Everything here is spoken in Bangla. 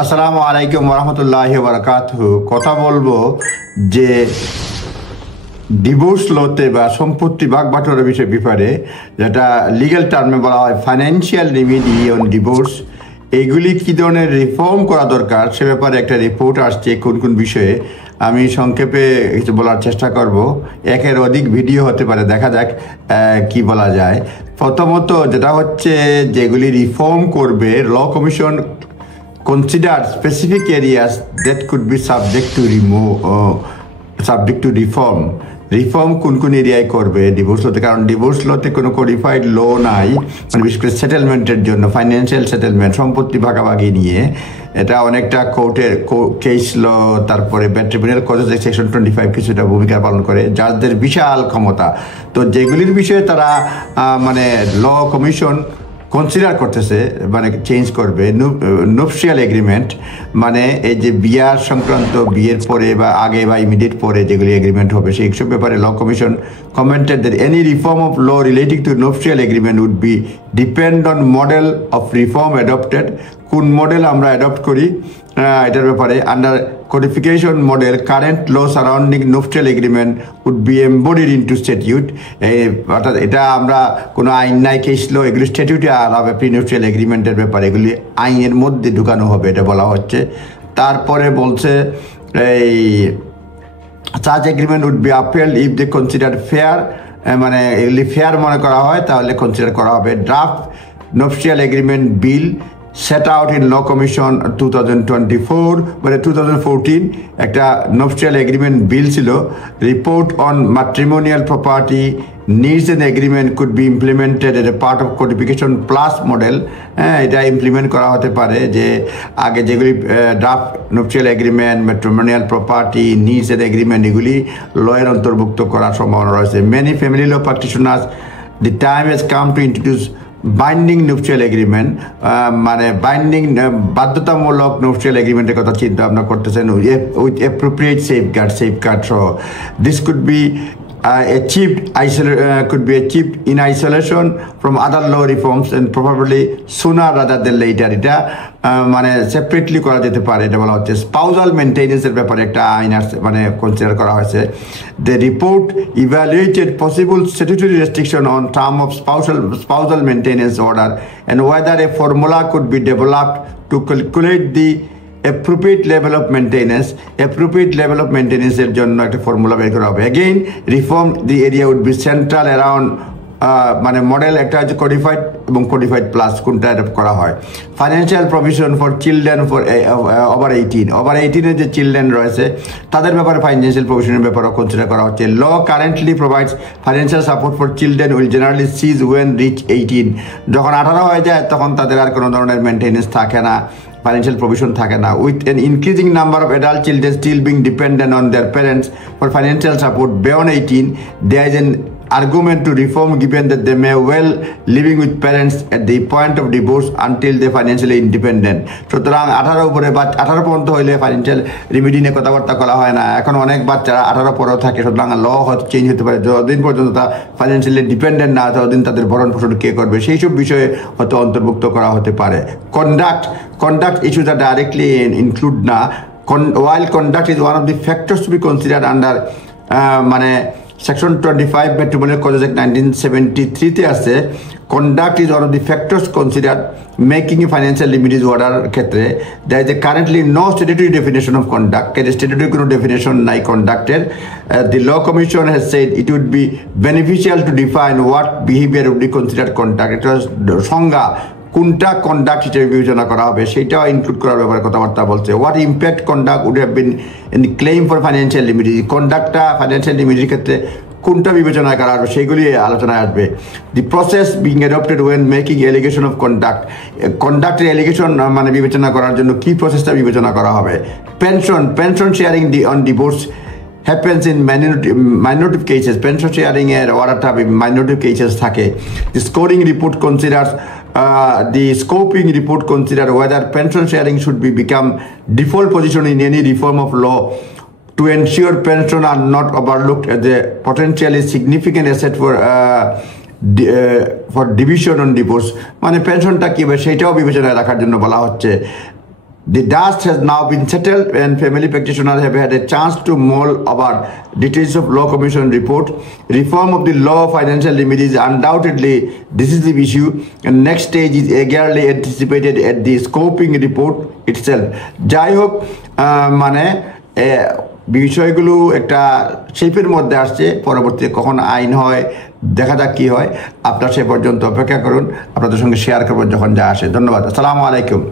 আসসালামু আলাইকুম ওরহমতুল্লাহি বারাকাতুহু। কথা বলবো যে ডিভোর্স লতে বা সম্পত্তি ভাগ বাটোয়ারার ব্যাপারে, যেটা লিগ্যাল টার্মে বলা হয় ফাইন্যান্সিয়াল রেমিডি অন ডিভোর্স, এইগুলি কী ধরনের রিফর্ম করা দরকার সে ব্যাপারে একটা রিপোর্ট আসছে। কোন কোন বিষয়ে আমি সংক্ষেপে কিছু বলার চেষ্টা করব। একের অধিক ভিডিও হতে পারে, দেখা যাক কি বলা যায়। প্রথমত যেটা হচ্ছে, যেগুলি রিফর্ম করবে, law commission consider specific areas that could be subject to reform. Reform কোন কোন এরিয়ায় করবে ডিভোর্স লতে, কারণ ডিভোর্স লতে কোনো কোডিফাইড ল নাই, মানে বিশেষ করে সেটেলমেন্টের জন্য, ফাইন্যান্সিয়াল সেটেলমেন্ট, সম্পত্তি ভাগাভাগি নিয়ে। এটা অনেকটা কোর্টের কেস ল, তারপরে ম্যাট্রিমোনিয়াল কজেস সেকশন 25 কিছুটা ভূমিকা পালন করে, জাজদের বিশাল ক্ষমতা। তো যেগুলির বিষয়ে তারা মানে ল কমিশন কনসিডার করতেছে, মানে চেঞ্জ করবে নুপশিয়াল এগ্রিমেন্ট, মানে এই যে বিয়ার সংক্রান্ত, বিয়ের পরে বা আগে বা ইমিডিয়েট পরে যেগুলি এগ্রিমেন্ট হবে সেই সব ব্যাপারে law commission commented that any reform of law relating to nuptial agreement would be depend on model of reform adopted. কোন মডেল আমরা অ্যাডপ্ট করি এটার ব্যাপারে, under codification model current law surrounding nuptial agreement would be embodied into statute. অর্থাৎ এটা আমরা কোনো আইন নাই, কেস ল, এগুলি স্ট্যাটিউটে আলাদা প্রিনিউট্রিয়াল এগ্রিমেন্টের ব্যাপারে এগুলি আইনের মধ্যে ঢুকানো হবে, এটা বলা হচ্ছে। তারপরে বলছে এই such agreement would be upheld if they considered fair, মানে এগুলি ফেয়ার মনে করা হয় তাহলে কনসিডার করা হবে। Draft nuptial agreement bill set out in law commission 2024, মানে 2014 একটা nuptial agreement bill ছিল। report on matrimonial property needs and agreement could be implemented as a part of codification plus model। এটা ইমপ্লিমেন্ট করা হতে পারে যে আগে যেগুলি draft nuptial agreement, matrimonial property needs and agreement, এগুলি লয়ের অন্তর্ভুক্ত করার সম্ভাবনা রয়েছে। many family law practitioners, the time has come to introduce binding nuptial agreement, মানে বাইন্ডিং বাধ্যতামূলক নুপশিয়াল এগ্রিমেন্টের কথা চিন্তা ভাবনা করতেছেন উইথ অ্যাপ্রোপ্রিয়েট সেফগার্ড সহ। This could be achieved in isolation from other law reforms and probably sooner rather than later। এটা মানে সেপারেটলি করা যেতে পারে, এটা বলা হচ্ছে। স্পাউজাল মেনটেন্যান্সের ব্যাপারে একটা আইন মানে কনসিডার করা হয়েছে। The report evaluated possible statutory restriction on term of spousal maintenance order and whether a formula could be developed to calculate the appropriate level of maintenance এর জন্য একটা ফর্মুলা বের করা হবে। Again, reform the area would be central around মানে মডেল একটা হচ্ছে কোডিফাইড এবং কোডিফাইড প্লাস, কোনটা অ্যাডপ্ট করা হয়। Financial provision for children for over 18 যে চিলড্রেন রয়েছে তাদের ব্যাপারে ফাইন্যান্সিয়াল প্রভিশনের ব্যাপারেও কনসিডার করা হচ্ছে। Law currently provides financial support for children will generally cease when reach 18। যখন 18 হয়ে যায় তখন তাদের আর কোনো ধরনের মেনটেন্যান্স থাকে না, financial provision থাকে না। With an increasing number of adult children still being dependent on their parents for financial support beyond 18, there is an argument to reform given that they may well living with parents at the point of divorce until they financially independent। সুতরাং 18 উপরে বা 18 পর্যন্ত হইলে ফাইন্যান্সিয়াল রেমিডি নিয়ে কথাবার্তা করা হয় না। এখন অনেক বাচ্চারা 18 পরেও থাকে, সুতরাং ল হয়তো চেঞ্জ হতে পারে। যতদিন পর্যন্ত তা ফাইন্যান্সিয়ালি ডিপেন্ডেন্ট না, ততদিন তাদের ভরণ পোষণ কে করবে সেই সব বিষয়ে হয়তো অন্তর্ভুক্ত করা হতে পারে। Conduct issues are directly include না, while conduct is one of the factors to be considered under মানে সেকশন 25 ম্যাট্রিমোনিয়াল কজেস অ্যাক্ট 1973 তে আছে। Conduct is one of the factors consider making a financial remedies order ক্ষেত্রে। There is a currently no statutory definition of conduct, statutory কোনো ডেফিনেশন নাই কন্ডাক্টের। The law commission has said it would be beneficial to define what behaviour would be consider conduct. এটা সংজ্ঞা কোনটা কন্ডাক্ট হিসেবে বিবেচনা করা হবে সেটাও ইনক্লুড করার ব্যাপারে কথাবার্তা বলছে। What impact conduct would have been in claim for financial remedy, কন্ডাক্টটা ফাইন্যান্সিয়াল রেমিডির ক্ষেত্রে কোনটা বিবেচনা করা হবে সেইগুলি আলোচনায় আসবে। The process being adopted when making allegation of কন্ডাক্টের এলিগেশন মানে বিবেচনা করার জন্য কি প্রসেসটা বিবেচনা করা হবে। Pension sharing on divorce happens in minority cases। Pension sharing এর অর্ডারটা মাইনরিটি কেসেস থাকে। The scoring report considers the scoping report consider whether pension sharing should be become default position in any reform of law to ensure pension are not overlooked as a potentially significant asset for division on divorce। মানে পেনশনটা কি হবে সেটাও বিবেচনায় রাখার জন্য বলা হচ্ছে। The dust has now been settled and family practitioners have had a chance to mull over details of law commission report. Reform of the law of financial remedies is undoubtedly decisive issue, and next stage is eagerly anticipated at the scoping report itself. যাই হোক মানে বিষয়গুলো একটা শিল্পের মধ্যে আসছে, পরবর্তীতে কখন আইন হয় দেখা যাক কি হয়। আপনারা সে পর্যন্ত অপেক্ষা করুন, আপনাদের সঙ্গে শেয়ার করবো যখন যা আসে। ধন্যবাদ। আসসালামু আলাইকুম।